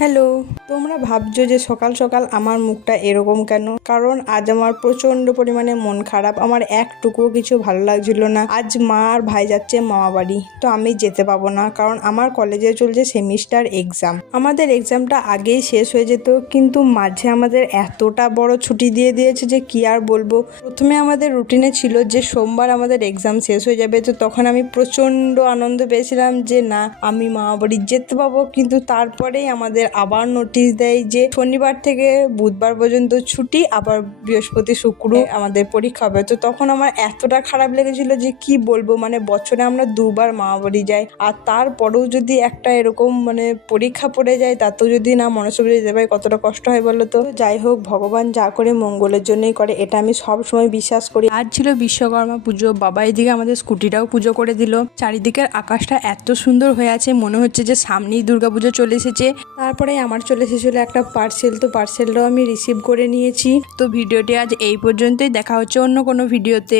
Hello, তোমরা ভাবছো যে সকাল সকাল আমার মুখটা এরকম কেন? কারণ আজ আমার প্রচন্ড পরিমাণে মন খারাপ। আমার একটুকুও কিছু ভালো লাগছিল না। আজ মা আর ভাই যাচ্ছে মামা বাড়ি, তো আমি যেতে পাবো না, কারণ আমার কলেজে চলছে সেমিস্টার এক্সাম। আমাদের এক্সামটা আগেই শেষ হয়ে যেত, কিন্তু মাঝে আমাদের এতটা বড় ছুটি দিয়ে দিয়েছে যে কি আর বলবো। প্রথমে আমাদের রুটিনে ছিল যে সোমবার আমাদের এক্সাম শেষ হয়ে যাবে, তো তখন আমি প্রচন্ড আনন্দ পেয়েছিলাম যে না, আমি মামা বাড়ি যেতে পাবো। কিন্তু তারপরেই আমাদের আবার নোটিশ দেয় যে শনিবার থেকে বুধবার পর্যন্ত ছুটি, আবার বৃহস্পতি শুক্র আমাদের পরীক্ষা হবে। তো তখন আমার এতটা খারাপ লেগেছিল যে কি বলবো, মানে বছরে আমরা দুবার মামা বাড়ি যাই, আর তারপরেও যদি একটা এরকম পরীক্ষা পড়ে যায়, তাতেও যদি না মনোযোগ দিতে পারি, কতটা কষ্ট হয় বলো তো। যাই হোক, ভগবান যা করে মঙ্গলের জন্যই করে, এটা আমি সব সময় বিশ্বাস করি। আজ ছিল বিশ্বকর্মা পুজো, বাবা এদিকে আমাদের স্কুটিটাও পুজো করে দিল। চারিদিকের আকাশটা এত সুন্দর হয়ে আছে, মনে হচ্ছে যে সামনেই দুর্গাপুজো চলে এসেছে। তারপরে আমার চলে এসেছিল একটা পার্সেল, তো পার্সেলটাও আমি রিসিভ করে নিয়েছি। তো ভিডিওটি আজ এই পর্যন্তই, দেখা হচ্ছে অন্য কোনো ভিডিওতে।